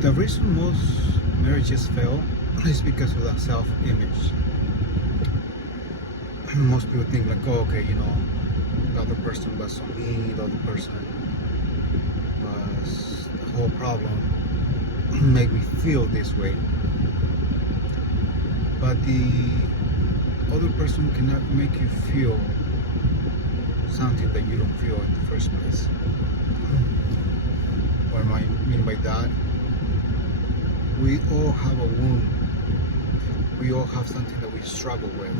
The reason most marriages fail is because of the self-image. Most people think like, oh, okay, the other person was on me, the other person was the whole problem, make me feel this way. But the other person cannot make you feel something that you don't feel in the first place. What I mean by that, we all have a wound. We all have something that we struggle with.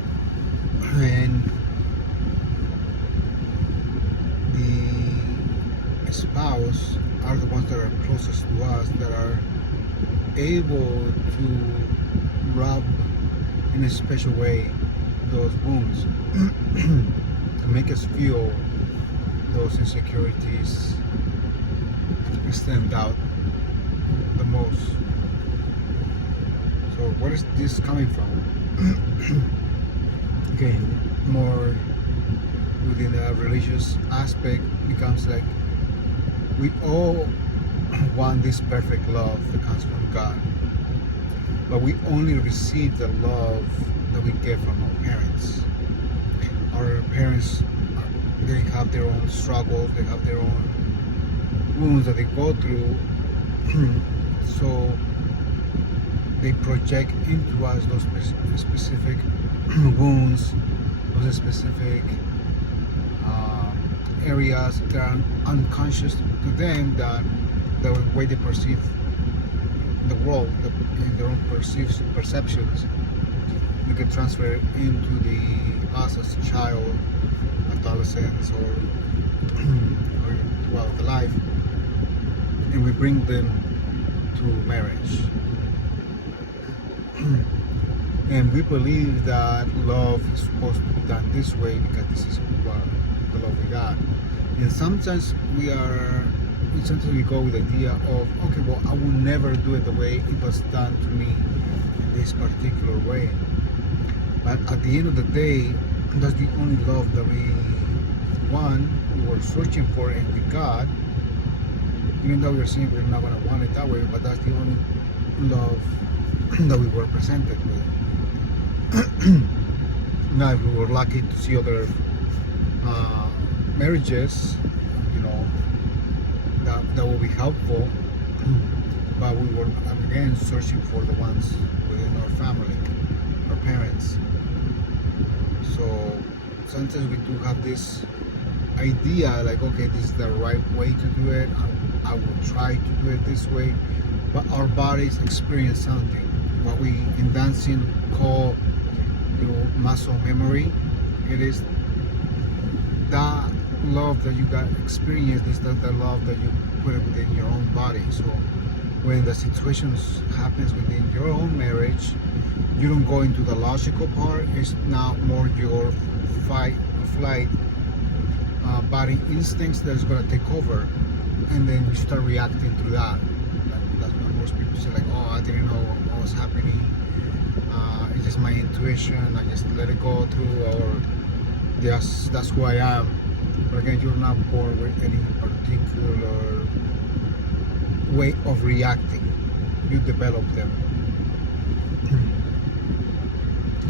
And the spouse are the ones that are closest to us, that are able to rub in a special way those wounds to make us feel those insecurities stand out the most. So where is this coming from? Again, more within the religious aspect, becomes like we all want this perfect love that comes from God, but we only receive the love that we get from our parents. Our parents, they have their own struggles, they have their own wounds that they go through, so they project into us those specific wounds, those specific areas that are unconscious to them, that the way they perceive the world, their own perceptions, they can transfer into us as a child, adolescence, or throughout the life, and we bring them to marriage. And we believe that love is supposed to be done this way because this is what the love we got. And sometimes we go with the idea of, okay, well, I will never do it the way it was done to me in this particular way. But at the end of the day, that's the only love that we were searching for and we got. Even though we're saying we're not going to want it that way, but that's the only love that we were presented with. Now, if we were lucky to see other marriages, that will be helpful. But we were again searching for the ones within our family, our parents. So sometimes we do have this idea like, okay, this is the right way to do it. I will try to do it this way, but our bodies experience something, what we in dancing call muscle memory. It is that love that you got experienced, is that the love that you put it within your own body. So when the situations happens within your own marriage, you don't go into the logical part. It's now more your fight or flight body instincts that's going to take over, and then you start reacting to that. That's what most people say, like, oh, I didn't know what was happening, it's just my intuition, I just let it go through, or yes, that's who I am. But again, you're not born with any particular way of reacting, you develop them.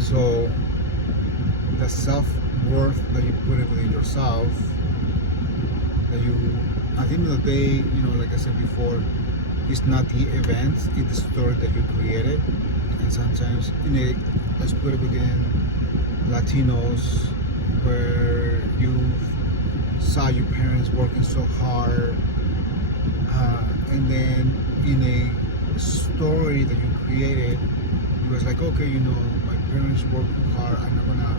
So the self-worth that you put it within yourself, that you, at the end of the day, like I said before, it's not the event, it's the story that you created. And sometimes, let's put it within Latinos, where you saw your parents working so hard, and then in a story that you created, it was like, okay, my parents work hard, I'm not gonna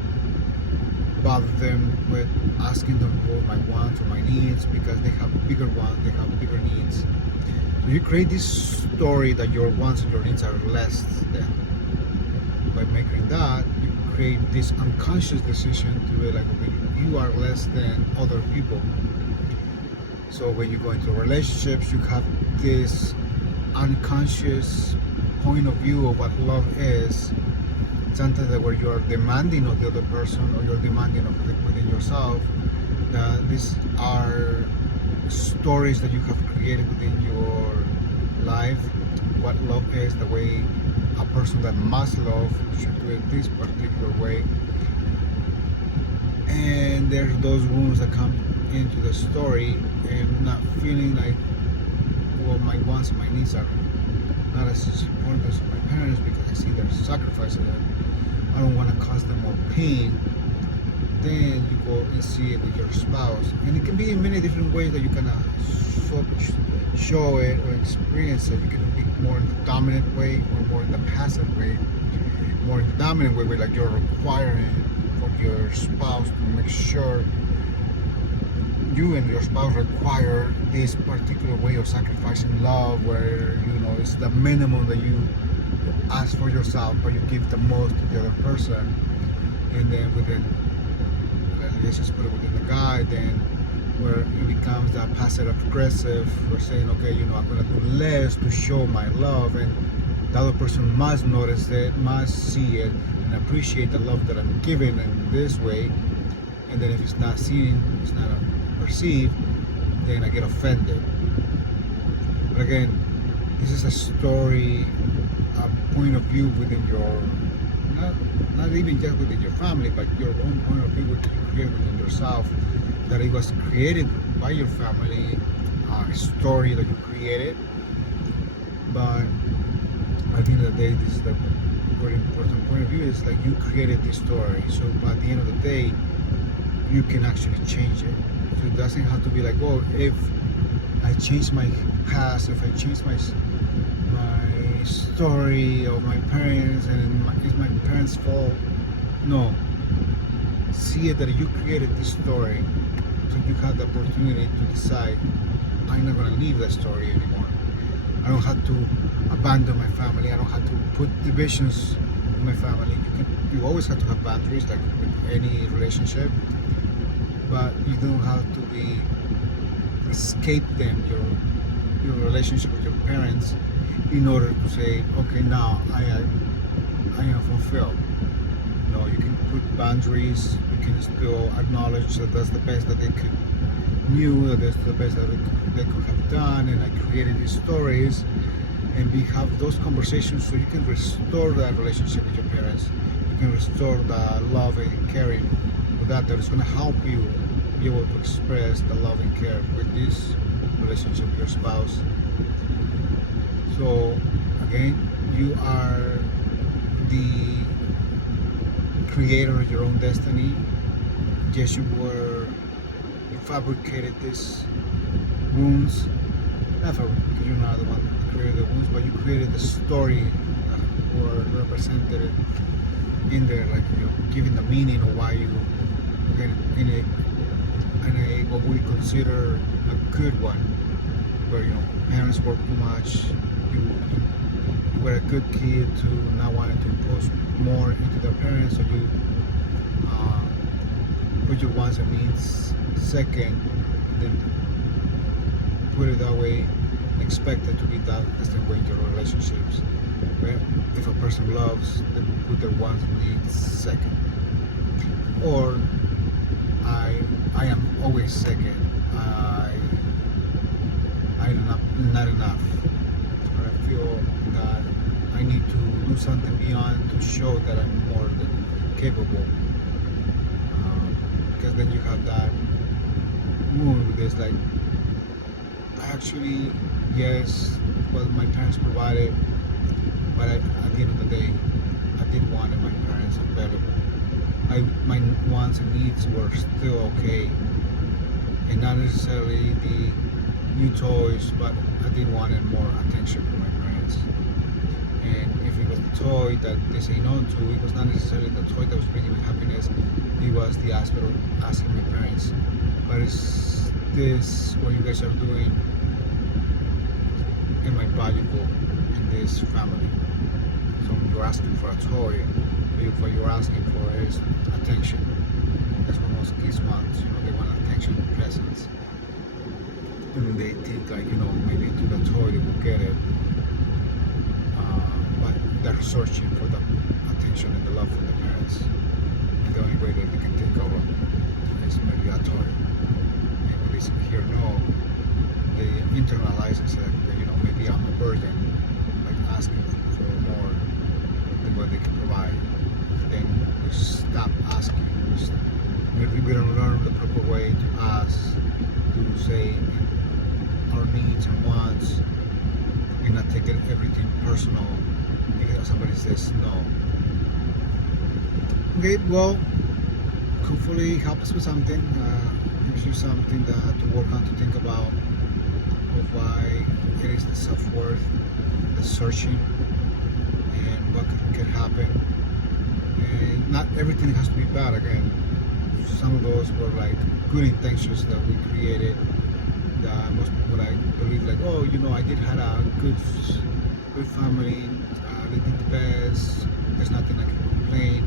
bother them with asking them for my wants or my needs, because they have bigger wants, they have bigger needs. So you create this story that your wants and your needs are less than. By making that, you create this unconscious decision to be like, okay, you are less than other people. So when you go into relationships, you have this unconscious point of view of what love is, something that where you are demanding of the other person, or you're demanding of within yourself, that these are stories that you have created within your life, what love is, the way a person that must love should do it this particular way. And there's those wounds that come into the story and not feeling like, well, my wants and my needs are not as important as my parents because I see their sacrifices and I don't want to cause them more pain. Then you go and see it with your spouse, and it can be in many different ways that you can show it or experience it. You can be more in the dominant way or more in the passive way. More in the dominant way, where like you're requiring for your spouse to make sure you and your spouse require this particular way of sacrificing love, where it's the minimum that you ask for yourself, but you give the most to the other person. And then within, let's just put it within the guy, then where it becomes that passive aggressive, we're saying, okay, I'm gonna do less to show my love, and the other person must notice it, must see it, and appreciate the love that I'm giving in this way. And then if it's not seen, it's not perceived, then I get offended. But again, this is a story, a point of view within your, not even just within your family, but your own point of view that you create within yourself, that it was created by your family, a story that you created. But at the end of the day, this is the very important point of view, is like you created this story. So by the end of the day, you can actually change it. So it doesn't have to be like, oh, if I change my past, if I change my story of my parents and it's my parents' fault. No. See it that you created this story, so you have the opportunity to decide, I'm not going to leave that story anymore. I don't have to abandon my family. I don't have to put divisions in my family. You always have to have boundaries, like with any relationship, but you don't have to escape them, your relationship with your parents, in order to say, okay, now I am fulfilled. No, you can put boundaries. You can still acknowledge that that's the best that they knew, that that's the best that they could have done, and I created these stories, and we have those conversations so you can restore that relationship with your parents. You can restore the love and caring with that is going to help you be able to express the love and care with this relationship with your spouse. So again, you are the creator of your own destiny. Yes, you fabricated these wounds. Not fabricated, you're not the one that created the wounds, but you created the story or represented it in there, like giving the meaning of why you in a what we consider a good one, where parents work too much. You were a good kid to not wanting to impose more into their parents, so you put your wants and needs second, then put it that way, expect it to be the same way in your relationships. Where if a person loves, they will put their wants and needs second. Or I am always second. I'm not enough. Or I feel that I need to do something beyond to show that I'm more than capable. Because then you have that mood with this, like, actually, yes, well, my parents provided, but at the end of the day, I didn't want my parents available. My wants and needs were still okay, and not necessarily the new toys, but I did want more attention from my parents. And if it was the toy that they say no to, it was not necessarily the toy that was bringing me happiness. It was the aspect of asking my parents, but is this what you guys are doing? Am I valuable in this family? So when you're asking for a toy, what you're asking for is attention. That's what most kids want. They want attention, presence. And then they think like, maybe through the toy they will get it. But they're searching for the attention and the love from the parents. And the only way that they can think of it is maybe a toy. And when they hear no, they internalize and say, maybe I'm a burden, like asking for more than what they can provide. Then we stop asking. We don't learn the proper way to ask, to say our needs and wants, and not take everything personal because somebody says no. Okay, well, hopefully help us with something, gives you something to work on, to think about of why it is the self-worth, the searching, and what can happen. And not everything has to be bad. Again, some of those were like good intentions that we created, that most people like believe like, oh, I did had a good family, they did the best, there's nothing I can complain.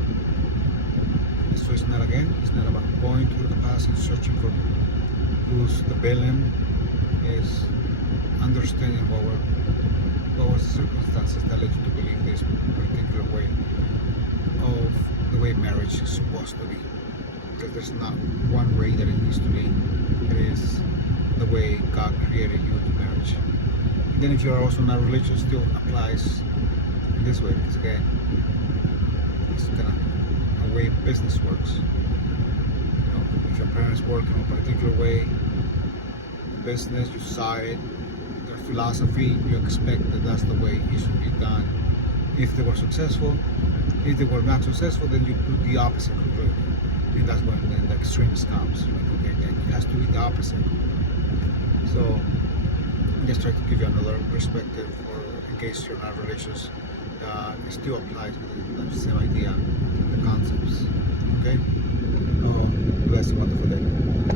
So it's not about going through the past and searching for who's the villain. Is understanding what was the circumstances that led you to believe this particular way of the way marriage is supposed to be. Because there's not one way that it needs to be. It is the way God created you to marriage. And then if you're also not religious, still applies in this way. Because again, it's kind of a way business works. If your parents work in a particular way in business, you saw it, their philosophy, you expect that that's the way it should be done. If they were successful, if they were not successful, then you do the opposite completely. And that's when then the extremes comes. Like, okay, then it has to be the opposite. So I just try to give you another perspective, or in case you're not religious, it still applies with the same idea, the concepts. Okay? Oh, bless you, wonderful day.